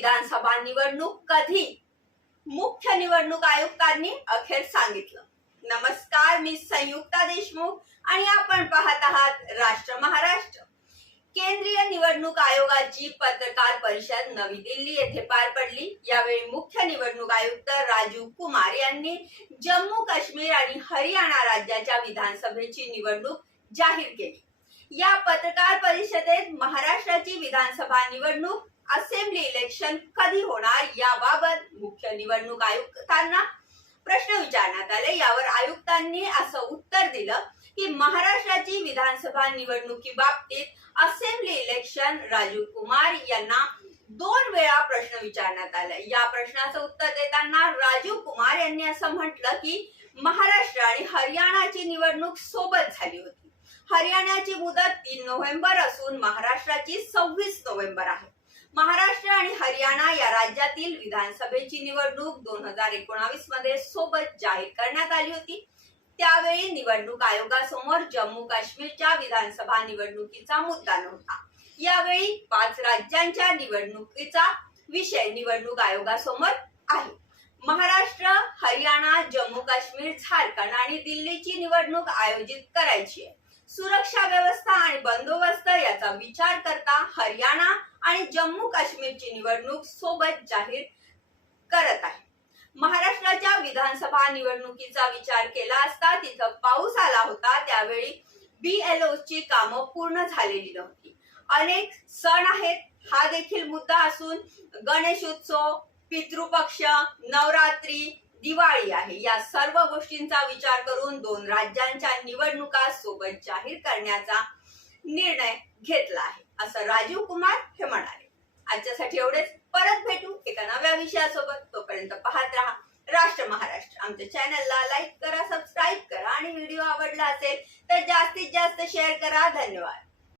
विधानसभा निवडणूक कधी? मुख्य निवडणूक आयुक्तांनी अखेर सांगितलं. नमस्कार मी संयुक्ता देशमुख आणि आपण पाहत आहात राष्ट्र महाराष्ट्र. केंद्रीय निवडणूक आयोगाची पत्रकार परिषद नवी दिल्ली येथे पार पडली. यावेळी मुख्य निवडणूक आयुक्त राजीव कुमार यांनी जम्मू काश्मीर आणि हरियाणा राज्याच्या विधानसभेची निवडणूक जाहीर केली. या पत्रकार परिषदेत महाराष्ट्राची विधानसभा निवडणूक असेंब्ली इलेक्शन कधी होणार याबाबत मुख्य निवडणूक आयुक्तांना प्रश्न विचारण्यात आले. यावर आयुक्तांनी असं उत्तर दिलं की महाराष्ट्राची विधानसभा निवडणुकी बाबतीत असेंब्ली इलेक्शन राजीव कुमार यांना दोन वेळा प्रश्न विचारण्यात आला. या प्रश्नाचं उत्तर देताना राजीव कुमार यांनी असं म्हटलं की महाराष्ट्र आणि हरियाणाची निवडणूक सोबत झाली होती. हरियाणाची मुदत तीन नोव्हेंबर असून महाराष्ट्राची सव्वीस नोव्हेंबर आहे. महाराष्ट्र आणि हरियाणा या राज्यातील विधानसभेची निवडणूक दोन हजार एकोणावीसमध्ये सोबत जाहीर करण्यात आली होती. त्यावेळी निवडणूक आयोगासमोर जम्मू काश्मीरच्या विधानसभा निवडणुकीचा मुद्दा नव्हता. यावेळी पाच राज्यांच्या निवडणुकीचा विषय निवडणूक आयोगासमोर आहे. महाराष्ट्र हरियाणा जम्मू काश्मीर झारखंड आणि दिल्लीची निवडणूक आयोजित करायची आहे. सुरक्षा व्यवस्था आणि बंदोबस्त याचा विचार करता हरियाणा आणि जम्मू काश्मीरची निवडणूक सोबत जाहीर करत आहे. महाराष्ट्राच्या विधानसभा निवडणुकीचा विचार केला असता तिथं पाऊस आला होता त्यावेळी बीएलओ ची कामं पूर्ण झालेली नव्हती. अनेक सण आहेत हा देखील मुद्दा असून गणेशोत्सव पितृपक्ष नवरात्री दिवाळी आहे. या सर्व गोष्टींचा विचार करून दोन राज्यांच्या निवडणुका सोबत जाहीर करण्याचा निर्णय घेतला आहे. असं राजीव कुमार हे म्हणाले. आजच्यासाठी एवढेच. परत भेटू एका नव्या विषयासोबत. तोपर्यंत पाहत राहा. राष्ट्र महाराष्ट्र. आमच्या चॅनलला लाईक करा सबस्क्राईब करा आणि व्हिडिओ आवडला असेल तर जास्तीत जास्त शेअर करा. धन्यवाद.